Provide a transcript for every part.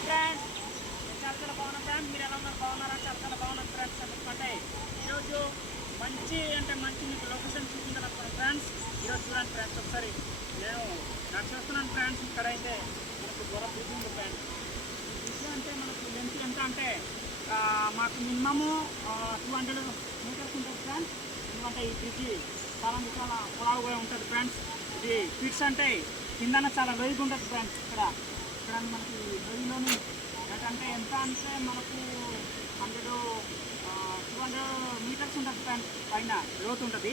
Hi friends, నేను చాలా చాలా బాగున్నాను ఫ్రెండ్స్. మీరు ఎలా ఉన్నారు? బాగున్నారా? చాలా చాలా బాగున్నాను ఫ్రెండ్స్. ఎందుకంటే ఈరోజు మంచి మీకు లొకేషన్ చూపించాను ఫ్రెండ్స్. ఈరోజు చూడండి ఫ్రెండ్స్, ఒకసారి నేను నడిచేస్తున్నాను ఫ్రెండ్స్. ఇక్కడైతే మనకు దూర బ్రిడ్జ్ ఉంది ఫ్రెండ్స్. ఈ బ్రిడ్జ్ అంటే మనకు లెంత్ ఎంత అంటే మాకు మినిమము 200 మీటర్స్ ఉంటుంది ఫ్రెండ్స్. ఎందుకంటే ఈ బ్రిడ్జ్ చాలా పొడవుగా ఉంటుంది ఫ్రెండ్స్. ఇది ఫిట్స్ అంటే కిందన చాలా లోయగా ఉంటుంది ఫ్రెండ్స్. ఇక్కడ మనకి లోయలోని ఏంటంటే ఎంత అంటే మనకు 200 మీటర్స్ ఉంటుంది ఫ్రెండ్స్. పైన లోతు ఉంటుంది.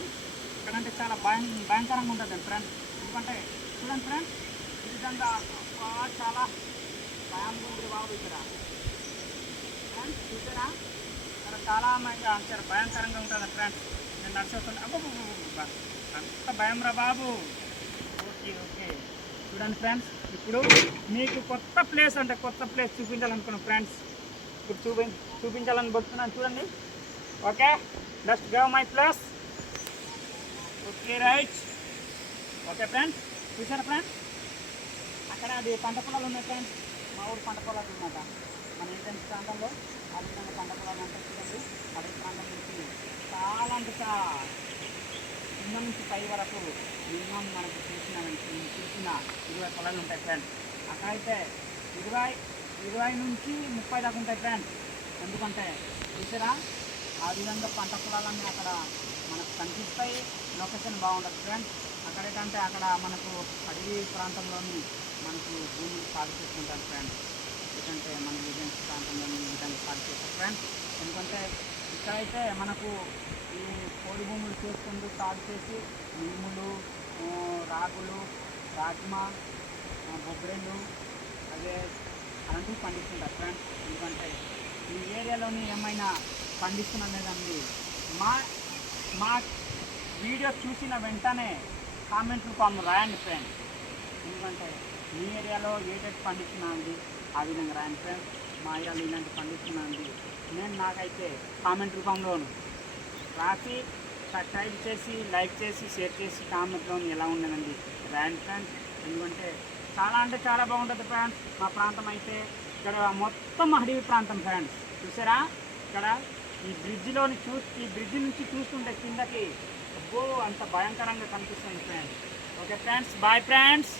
ఇక్కడంటే చాలా భయంకరంగా ఉంటుంది ఫ్రెండ్స్. ఎందుకంటే చూడండి ఫ్రెండ్స్, ఈ విధంగా చాలా భయంగా ఉంది బాబు. ఇక్కడ ఫ్రెండ్స్ చూసారా, ఇక్కడ చాలా భయంకరంగా ఉంటుంది ఫ్రెండ్స్. నేను నడిచేస్తాను. అబ్బా అంత భయం రా బాబు. ఓకే చూడండి ఫ్రెండ్స్, ఇప్పుడు మీకు కొత్త ప్లేస్ చూపించాలనుకున్నాను ఫ్రెండ్స్. ఇప్పుడు చూపించాలని పడుతున్నాను చూడండి. Okay, let's go my place. Okay right. Okay friends, చూసారా ఫ్రెండ్స్, అక్కడ అది పంట పొలాలు ఉన్నాయి ఫ్రెండ్స్. మా ఊరు పంట పొలాలు ఉన్నమాట. మన ఏంటంటే ప్రాంతంలో ఆ విధంగా పంట పొలాలు అంటే చూడండి. అదే ప్రాంతం నుంచి చాలా అంటే కింద నుంచి పై వరకు మినిమం మనకు చూసిన 20 పొలాలు ఉంటాయి ఫ్రెండ్స్. అక్కడైతే 20 నుంచి 30 దాకా ఉంటాయి ఫ్రెండ్స్. ఎందుకంటే చూసారా, ఆ విధంగా పంట పొలాలన్నీ అక్కడ మనకు కనిపిస్తాయి. లొకేషన్ బాగుంటుంది ఫ్రెండ్స్. అక్కడేంటంటే అక్కడ మనకు అడవి ప్రాంతంలోని మనకు భూములు సాగు చేసుకుంటారు ఫ్రెండ్స్. ఎందుకంటే మన విజయన్స్ ప్రాంతంలోని ఈ విధంగా సాగు చేస్తారు ఫ్రెండ్స్. ఎందుకంటే ఇక్కడైతే మనకు ఈ కోడి భూములు చేసుకుంటూ సాగు చేసి మినుములు, రాగులు, రాజ్మా, బొబ్బరెలు అదే అలాంటివి పండిస్తుంటారు ఫ్రెండ్స్. ఎందుకంటే ఈ ఏరియాలోని ఏమైనా పండిస్తున్నా లేదండి, మా వీడియో చూసిన వెంటనే కామెంట్ రూపంలో రాయండి ఫ్రెండ్స్. ఎందుకంటే మీ ఏరియాలో ఏదైతే పండిస్తున్నా అండి ఆ విధంగా రాయండి ఫ్రెండ్స్. మా ఏరియాలో ఇలాంటి పండిస్తున్నా అండి నేను నాకైతే కామెంట్ రూపంలోను రాసి సబ్స్క్రైబ్ చేసి, లైక్ చేసి, షేర్ చేసి కామెంట్లో ఎలా ఉండదండి రాయండి ఫ్రెండ్స్. ఎందుకంటే చాలా బాగుంటుంది ఫ్రెండ్స్. మా ప్రాంతం అయితే ఇక్కడ మొత్తం అడవి ప్రాంతం ఫ్రెండ్స్. చూసారా, ఇక్కడ ఈ బ్రిడ్జ్ నుంచి చూస్తుంటే కిందకి అబ్బో అంత భయంకరంగా కనిపిస్తుంది friends. Okay friends, boy friends.